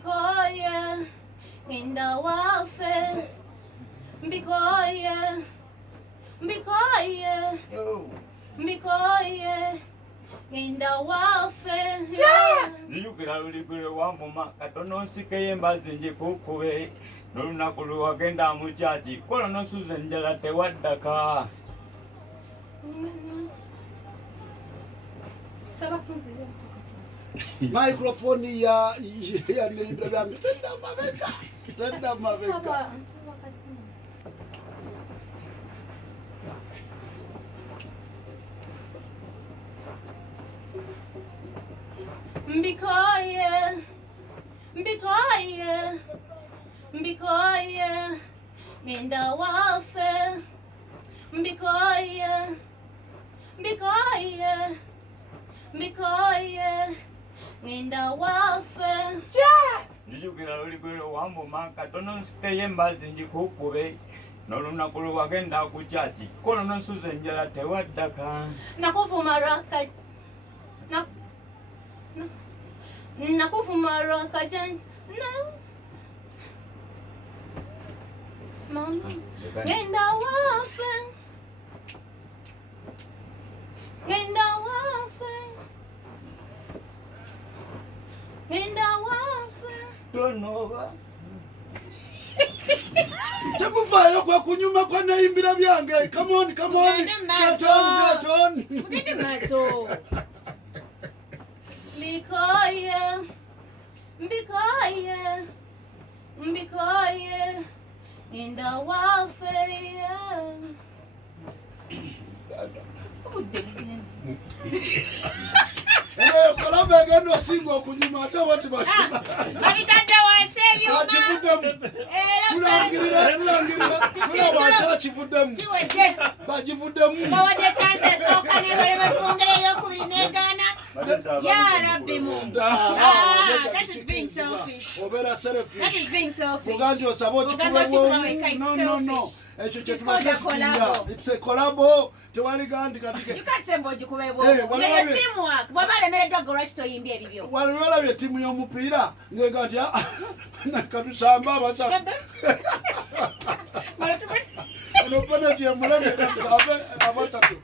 mbikoye ngenda wafe mbikoye ngenda wafe ziyukira luligule wamuma katono nsikeye mbazi njikukube nolunaku lwagenda mu kyaki kola nosuza enjala tewaddaka microphone ya neimbira byange tenda mabega mbikoye ngenda wafe mbikoye ngenda wafe ziyukira luligule wamuma katono nsikeye mbazi njikukube nolunaku lwagenda ku kyaki kola nosuza enjala tewaddaka nakuvuma rakajan mama ngenda wafe tonova tamuvayo kwa kunyuma kwa naimbira byange come on get on mugende maso mbikoye ngenda wafe kolaba egenda osinga okunyuma ate bati bakima tulangirira tulawasa kivuddemu bagivuddemu obeera selfishugandi osaba okikuba bwomu ekyo kyetubakesitinga its a collabo tewali gandi waliwalabye ettiimu y'omupiira ngega nti katusamba abasatu eno penalty emulemera abasatu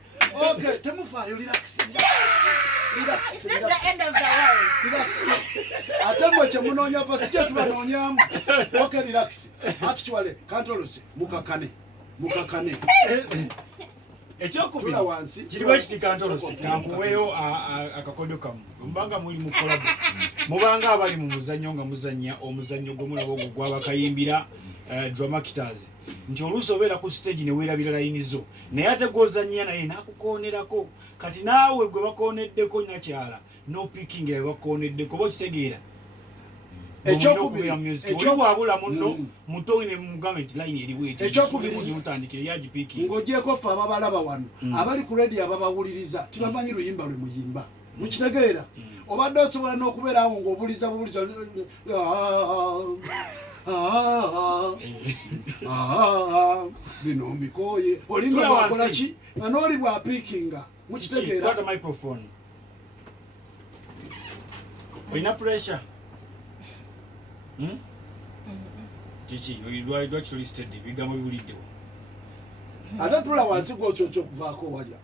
okay temufaayo relax ate mwe kyemunoonya fa si kyetubanoonyamu okay relax actually kantolose mukakane ekyokubiri kiriwo ekitikantoolosi kankuweeyo akakodo kamu mubanga muli mu kolabo mubanga abali mu muzannyo nga muzannya omuzannyo gwomulaba ogwo gwabakayimbira dramakiters nti oluusi obeera ku stage neweerabira layini zo naye ate gwozannya naye nakukoonerako kati naawe gwe bakooneddeko nakyala nopikingira bakooneddeko oba okitegeera ekyokubiriwabula muno muto ne mugambe nti layini eriwetmutandikire yagipikinga ng'ogyeko ffe ababalaba wano abali ku radio ababawuliriza tibamanyi luyimba lwe muyimba mukitegeera obadde osobola n'okubeera awo ng'obuliza bino mbikoye olinga bwakola ki nga n'oli bwapiikinga mukitegeera olina pressure kiki lwaki tolisted ebigambo biwuliddewo ate tula wansi gwokyokyo okuvaako walya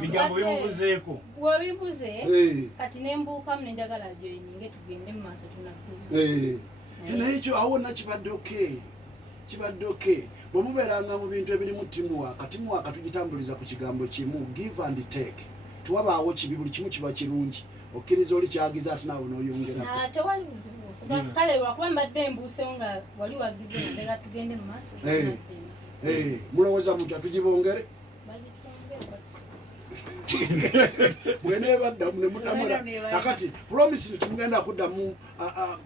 bigambo bimubuzeeko webibuze kati nembuukamu nenjagala joininge tugende mu maaso naye ekyo awo wonna kibadde okay bwe mubeeranga mu bintu ebirimu timuwaaka tugitambuliza ku kigambo kimu give and take tewabaawo kibi buli kimu kiba kirungi okkiriza oli kyagiza ate naawe n'oyongerako tewali buzibu kale lwakuba mbadde mbuusewo nga wali wagize ndeka tugende mu maaso mulowooza mutya tugibongere bweneebaddamu nemudamula akati promise netumugenda kuddamu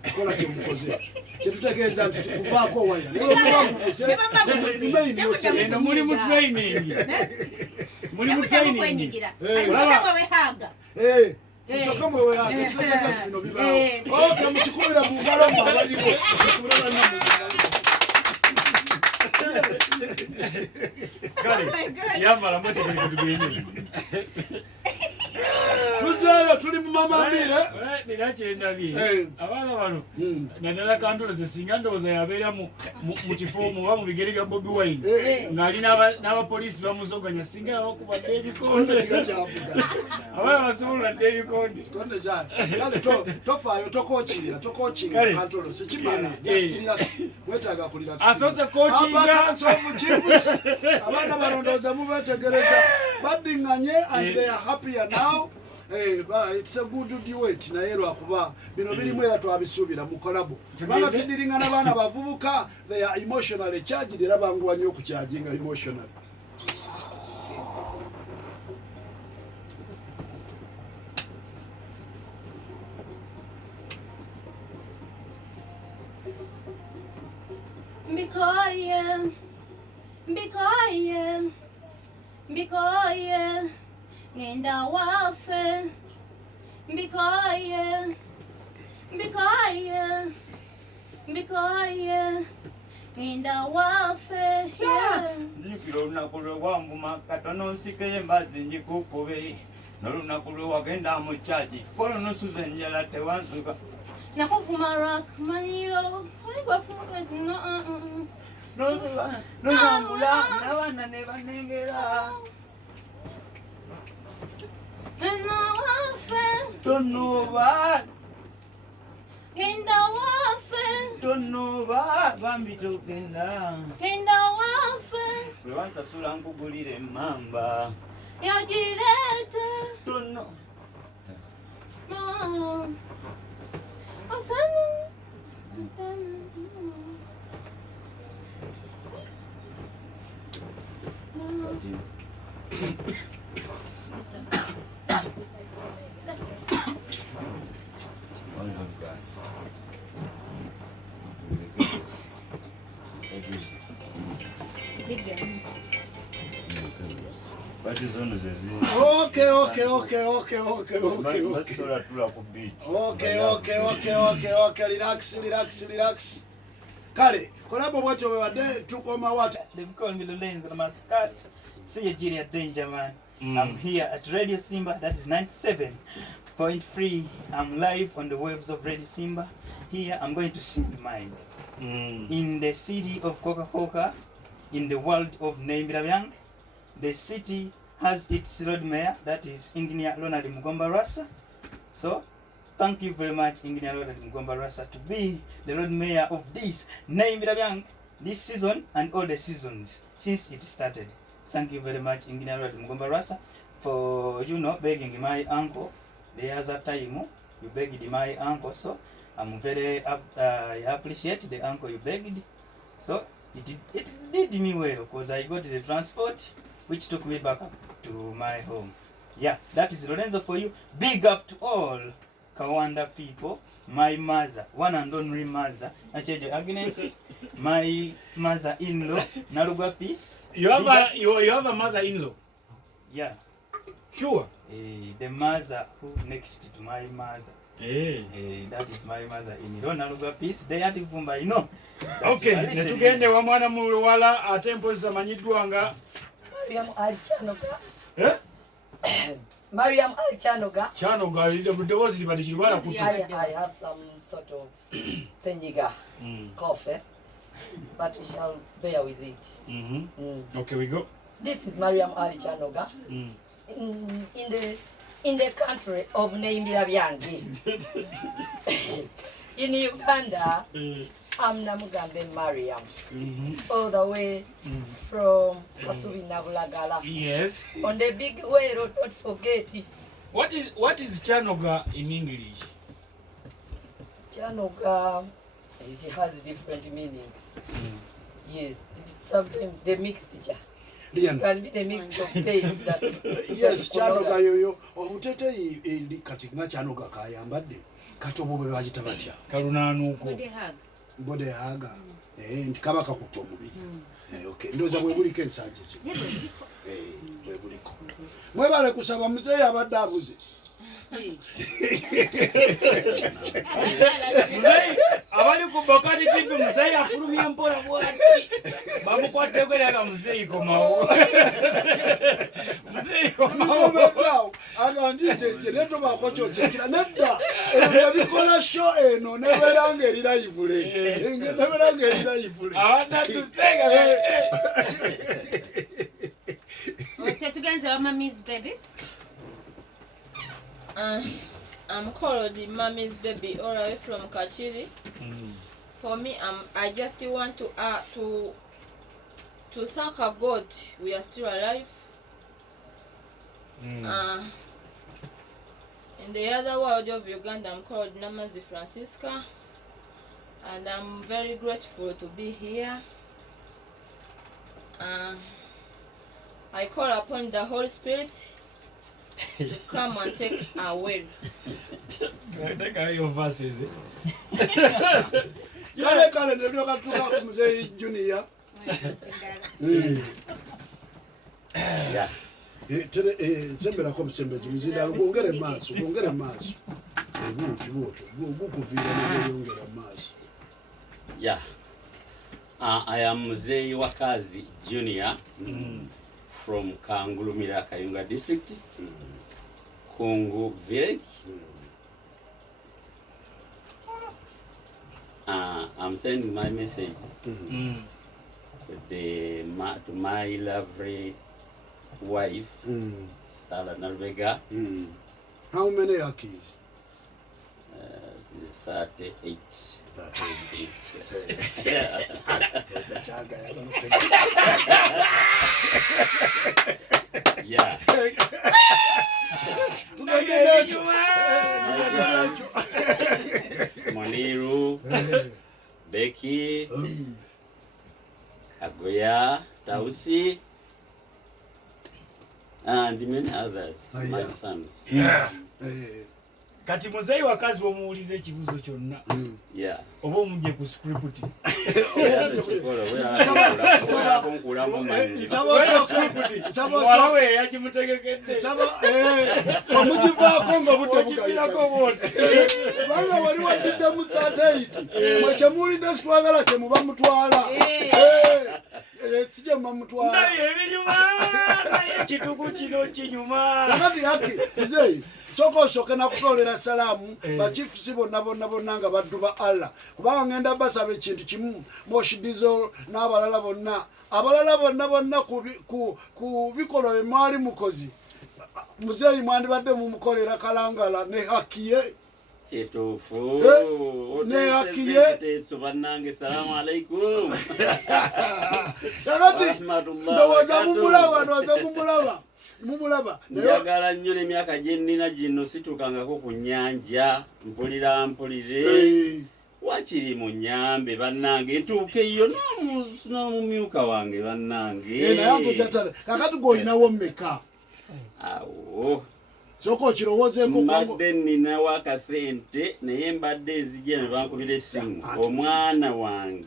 kukola kyemukoze kyetutegeeza nti kuvaako waya eno muli mu training nsoka mwewehaga kitegeeza nti bino bibaawo oke mukikubira mu ngalo mu abaliwo kale yamala mwetegereza tugende tuzeeyo tuli mu mamambire era kyendabye abaana bano naddala kantoloze singa ndowooza yabeera mu kifo muba mu bigere bya Bobi Wine ng'ali n'abapoliisi bamuzoganya singa yabakubadde ebikonde abaana basoboladde ebikonde kale tofaayo tokokinga kantoloze kimala wetaaga asose kokinga abaana balondooza mubetegereza baddiŋŋanye and they are happier now. It's a good duet naye lwakuba bino birimu era twabisuubira mu kolabo kubanga tudiringana abaana bavubuka they are emotionally charged era banguwa nnyo okukyajinga emotionally. Mbikoye ngenda wafe mbikoye ngenda wafe nzikira olunaku lwe wambuma katono nsikeyo embazzi njikukube n'olunaku lwe wagenda mu kyaki folo nosuza enjala tewanzuka nakuvuma rak maniro nozambula n'abaana ne banengera tonoba bambi togenda wewansasula nkugulira emmamba yagirete tono Relax. Kale, kolabo bwacho wewadde tukoma what? They call me Lorenzo the Mascot. See you, Junior Danger, man. I'm here at Radio Simba, that is 97.3. I'm live on the waves of Radio Simba. Here I'm going to sing mine. In the city of Coca-Cola, in the world of Naimbirabyang, the city has its road mayor, that is Engineer Ronald Mugomba Rasa. So, thank you very much, Engineer Ronald Mugomba Rasa, to be the road mayor of this Naimbirabyang this season and all the seasons since it started. Thank you very much, Engineer Ronald Mugomba Rasa, for begging my uncle. The other time you begged my uncle, so I'm very I appreciate the uncle you begged. So it did me well because I got the transport which took me back to my home. Yeah, that is Lorenzo for you. Big up to all Kawanda people. My mother, one and only mother, Achejo Agnes, my mother-in-law, Narugwa Peace. You have a mother-in-law? Yeah. Sure. The mother who next to my mother. That is my mother-in-law, Narugwa Peace. They are Vumba, Okay, netugende wa mwana muwala atempoza manyiddwanga Mariam Alchanoga. Mariam Alchanoga. Chanoga, was I have some sort of senjiga cough, but we shall bear with it. Okay, we go. This is Mariam Alchanoga. In the country of Naimbirabyang. In Uganda, I'm Namugambe Mariam, all the way from Kasubi Nabulagala. Yes. On the big way road, don't forget it. What is Chanoga in English? Chanoga, it has different meanings. Yes, sometimes the mixture. It can be the mix of things that. Yes, Chanoga yoyo. Obutete ili katika Chanoga kayambadde. Katobo bwe bagita batya. Kalunanuko. Bode haga. Nti kabaka kutwa mubiri. Okay. Ndoza bwe buliko ensanje zo. Bwe buliko. Mwebale kusaba muzeeyi abadde abuze. Muzeeyi abali ku Bokati TV muzeeyi afulumya mpola bwati. Bamukwate kweraga muzeeyi komawo. Muzeeyi komawo. Aga ndi jeneto bakocho sikira nedda ebikola show eno neberanga erira ivule neberanga erira ivule awana tusenga What's together with Mommy's baby? I'm called Mommy's baby all the way from Kachiri. For me, I just want to thank God we are still alive. In the other world of Uganda, I'm called Namazi Francisca, and I'm very grateful to be here. I call upon the Holy Spirit to come and take our will. Take your verses. Kale ndio katuka mzee Junior. Yeah. Sembera ko msembezi mzinda ngongere maso. Gukuvira ngongera maso. Yeah. I am Mzee Wakazi Junior from Kangulumira Kayunga district, Kungu village. I'm sending my message to my lovely wife, Sarah Narvega. How many are kids? 38. Yeah. Moniru, Becky, Kagoya, Tausi, and many others, my sons. Kati Mzee Wakazi omuulize ekibuzo kyonna. Yeah. Oba omuje ku script. Sabawe yakimutegekedde. Omujivaako nga budde bugayiko. Banga wali wadde mu 38. Mwe kyemulidde sitwagala kyemuba mutwala. Sijja mutwala. Naye ebinyuma, naye ekitugu kino kinyuma. Kakati yake, Mzee. Soko na kutolera salamu bachifusi bonna nga baddu ba Allah kubanga ngenda basaba ekintu kimu Moshi Diesel n'abalala bonna ku bikolo emali mukozi Mzee mwandibadde mu mukolera kalangala ne hakiye Chetofu ne hakiye tetso bannange salamu alaikum kakati ndowaza mumulaba njagala nnyo emyaka gye nnina gino situkangako ku nnyanja mpulira wakiri mu nnyambe bannange ntuukeyo n'omumyuka wange bannange kakati gw'olinawo mmeka awo soko okirowoozeeko mbadde nninawo akasente naye mbadde nzija ne bankubira essimu omwana wange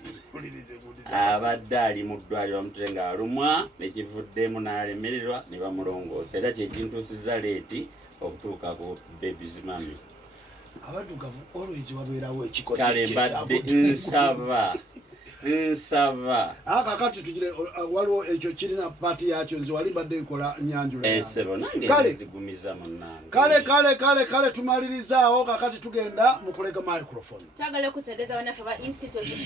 abadde ali mu ddwaliro bamutule nga alumwa nekivuddemu n'alemererwa ne bamulongoosa era kyekintuusizza leeti okutuuka ku babies mami abaddugavu always wabeerawo ekikosi kale mbadde nsaba kakati tugire waliwo ekyo kirina paati yakyo nze wali mbadde nkola nyanjula ensebo nange zigumiza munnange kale tumalirizaawo kakati tugenda mu kulega microphone twagala okutegeeza bannaffe ba institute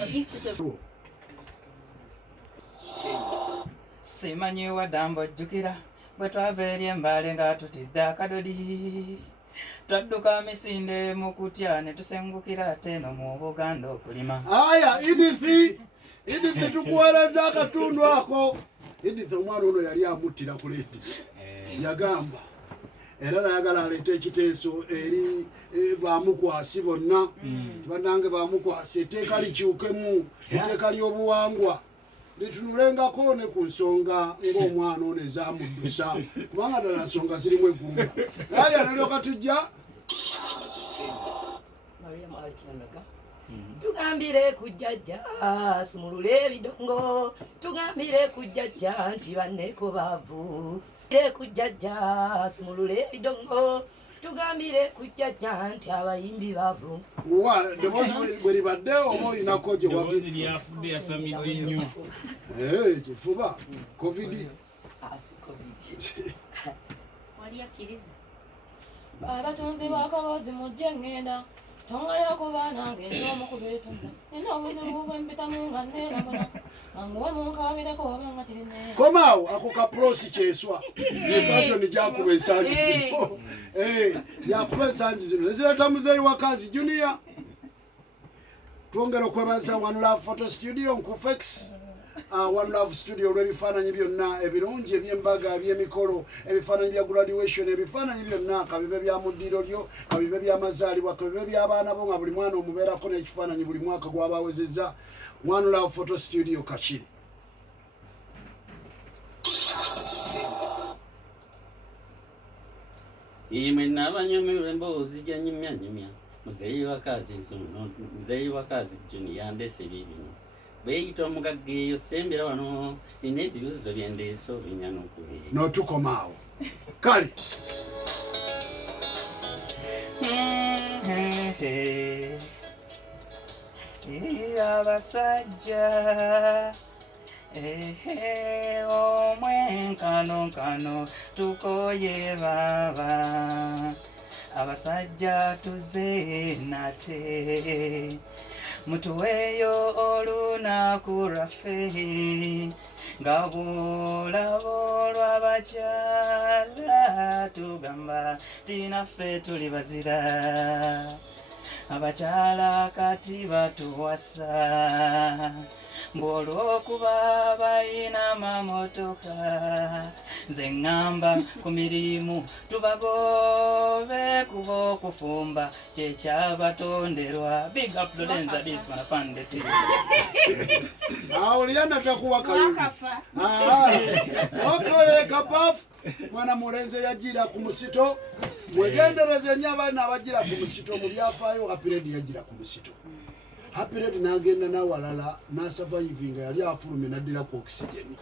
simanyi wadambo ojjukira bwe twava eri embaale nga tutidde akadodi twadduka misinde mu kutya ne tusengukira ate eno mu Buganda okulima. Aya Edith tukuweereza akatundu ako. Edith omwana ono yali amuttira ku leedi yagamba era nayagala aleete ekiteeso eri bamukwasi bonna bannange bamukwasi etteeka likyukemu etteeka ly'obuwangwa litunulengako ne ku nsonga ng'omwana ono ezamuddusa kubanga ddala nsonga zirimu eggumba naye nalyoka tujja tugambire kujjajja sumulule ebidongo tugambire kujjajja nti banneko baavu kujjajja sumulule ebidongo tugambire kujjajja nti abayimbi baavu ddoboozi bwe libadde oba olinako gye ddoboozi lyafudde yasamidde nnyo kifuba covid wali akkiriza abatunzi b'akabozi mujje ngenda tonga yakuba nange nzomu kubetunda nina obuzibu bwempitamu nga neeramuna manguwe munkabireko obanga kirine komaawo ako kaprosi kyeswa nevationi gyakuba ensangi zino yakuba ensangi zino nezireta muzeeyi wakazi junior twongera okwebaza One Love Photo Studio nkufex One Love Studio olw'ebifaananyi byonna ebirungi eby'embaga eby'emikolo ebifaananyi bya graduation ebifaananyi byonna kabibe bya muddiro lyo kabibe by'amazaalibwa kabibe by'abaana bo nga buli mwana omubeerako n'ekifaananyi buli mwaka gw'abawezezza One Love Photo Studio Kachiri. Imwe n'abanyumirwa emboozi gya nyimya muzeeyi wakazi Junior yandese bibino beyita omugagga eyo sembera wano nina ebibuuzo byendeese obinya n'okubeera n'otukomaawo kale abasajja omwenkano tukoye baba abasajja tuze nate mutuweyo olunaku lwaffe nga bulabo lw'abakyala tugamba tinaffe tuli bazira abakyala kati batuwasa mbwolwokuba bayina mamotoka nze ŋŋamba ku mirimu tubagobe kuba okufumba kyekyabatonderwa big up Lorenza this one pandit Liana takuwa kalulu okoye kapafu mwana mulenze yagira ku musito mwegendereze nnyo abaana abagira ku musito mu byafaayo Happy yagira ku musito Happy n'agenda n'awalala n'asurvivinga yali afulumye n'addira ku oxygen.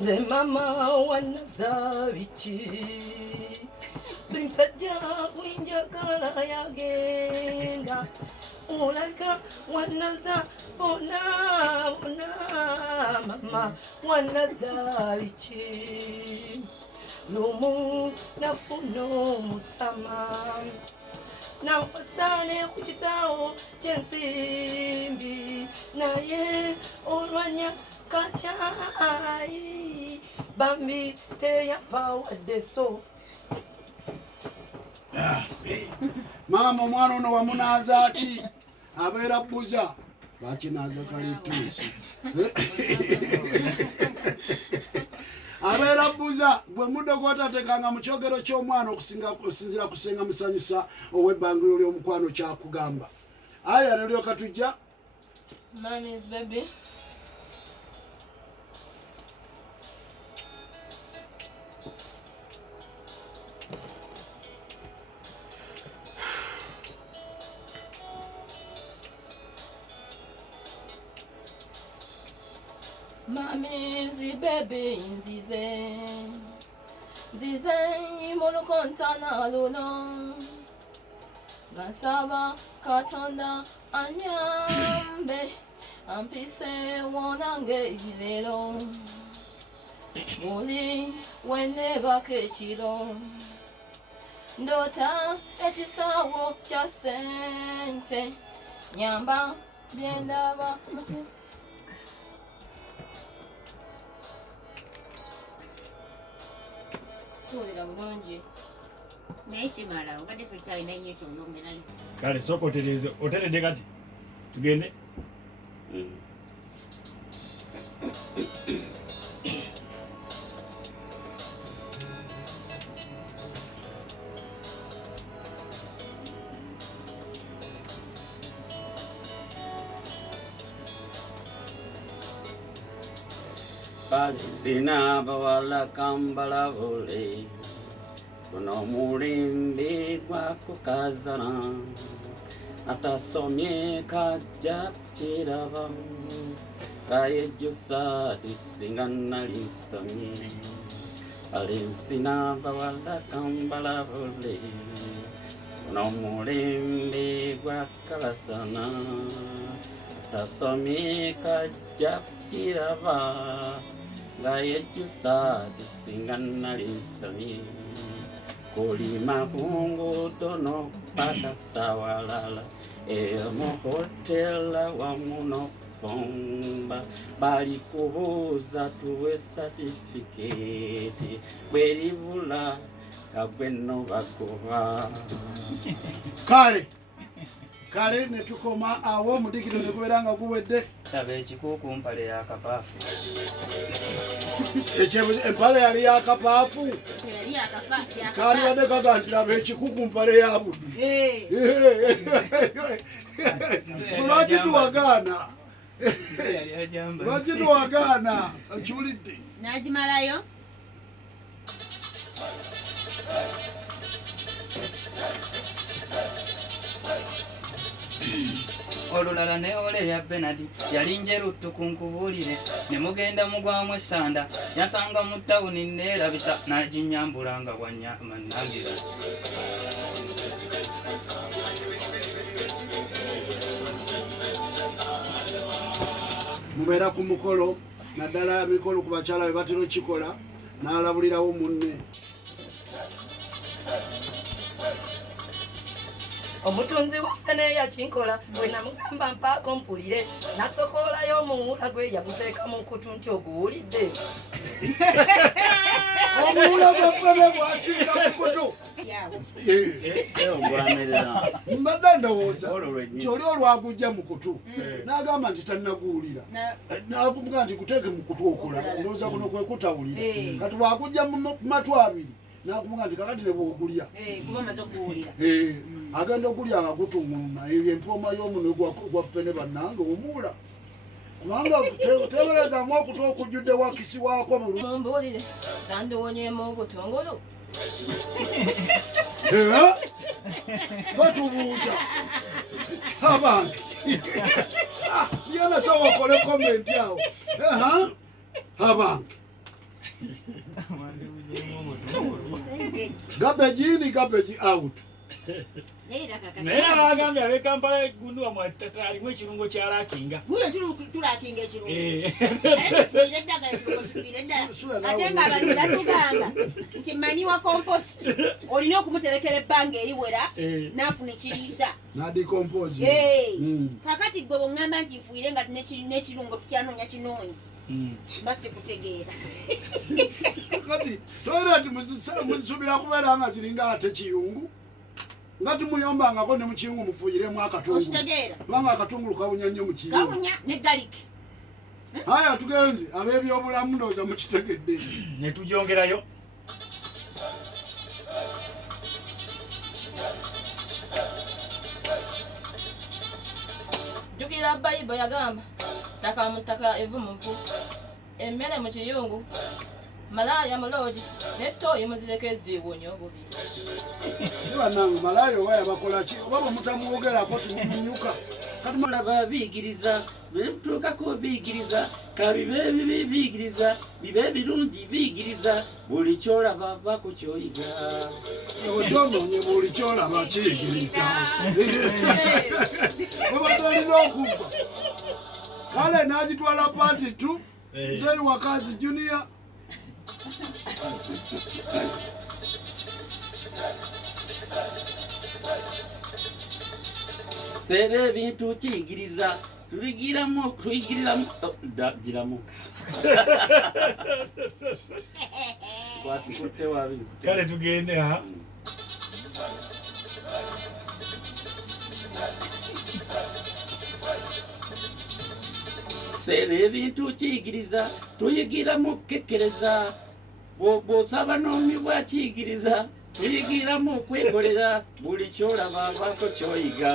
Nze mama wanazabiki Binsajja winjagala yagenda Ulaka wanaza bona mama wanazabiki Lumu nafuno musama na wasane kuchisawo chensimbi naye olwanya kachai bambi te ya pawadeso mama mwana ono wamunazaki abeera buza bakinaza kalitusi abeera buza bwe muddo gwotatekanga mu kyogero ky'omwana okusinzira kusenga musanyusa ow'ebbangiro ly'omukwano kyakugamba aya nelyo katujja Mommy's baby. Mommy's baby nzize mulukontana luno gasaba katonda anyambe ampise wonange lero muli wenebaka ekiro ndota ekisawo kya sente nyamba byendaba Solera bulungi naye kimala obadde tukyalina nnyo kyonyongerayo kale sooka oteredde kati tugende Zina bawala kambala bole kuno mulindi gwa kukazana atasomye kajja kiraba kayejusa tisinga nalisomye Alisina bawala kambala vole Nomulimbi gwa kalasana Tasomika japtirava Gaye jusa disingana lisani Kulima kungu tono pada sawalala Mohotel wa muno fomba bali kubuza tuwe certificate bweribula kabweno bakuba kale ne tukoma awo mudikiro ne kuberanga kuwedde tabe ekikuku mpale ya kapafu empale yali ya kapafu kali wade kaganti tabe ekikuku mpale ya budu lwaki tuwagana lwaki tuwagana akiwulidde n'agimalayo olulala ne ole ya Benadi yali njeruttu kunkubuulire ne mugenda mugwamu essanda yasanga mu ttawuni neerabisa n'aginyambulanga bwannangira mubeera ku mukolo naddala mikolo ku bakyala be batera okikola n'alabulirawo munne omutunzi waffe naye yakinkola bwe namugamba mpaako mpulire nasokoolayo omuwula gwe yaguteeka mu nkutu nti oguwulidde omuwula gwaffe bwasinga mukutu mbadde ndowooza nti oli olwagujja mu kutu n'agamba nti tannaguwulira nakuga nti guteeke mu kutu okulaba ndowooza kuno kwe kutawulira kati bwagujja mu matu abiri nakumuga nti kakati ne bwogulya agenda okulya nga gutunguluma empoma y'omunwe gwaffe ne bannange omuwula kubanga teberezaamu okuta okujjudde wakisiwaako mumbuulire zandiwonyemu obutongolo fetubuuza abange yena sawa okole komenti awo abange garbage in garbage out naye abagambye abe Kampala egunduwa mwatata alimu ekirungo kya lakinga guyo tulakinga ekirungo fiire eddagala ekirungo kifiire eddala ate nga abantu batugamba nti maniwa compost olina okumuterekera ebbanga eriwera n'afuna ekiriisa n'adikompose kakati gwe bw'oŋŋamba nti nfuire nga n'ekirungo tukyanoonya kinoonya basi kutegeera kati toera nti muzisubira kubeera nga ziringa ate kiyungu nga timuyombangako ne mukiyungu mufuyiremu akatungulu kubanga akatungulu kawunya nnyo mu kiyungu kawunya ne galiki haya tugenze ab'ebyobulamu ndowooza mukitegedde ne tugyongerayo jjukira bayibo yagamba ttaka mu ttaka evumuvu emmere mu kiyungu malaya mulogi nettoyi muzireko eziiwunya obubi bannange malaya oba yabakolaki oba bwemutamuwogerako timumunyuka mulaba biyigiriza betuukako biyigiriza kabibe ebibi biyigiriza bibe ebirungi biyigiriza buli kyolaba bako kyoyiga otononye buli kyolaba kiyigiriza webadde olina okubba kale n'agitwala paati tu nzeyi wakazi junior fere ebintu kiyigiriza tuyigiramu giramuka kwatukutte wabi kale tugende ha fere ebintu kiyigiriza tuyigiramu kekkereza bw'osaba n'omibwa kiyigiriza tuyigiramu okwekolera buli kyolaba bako kyoyiga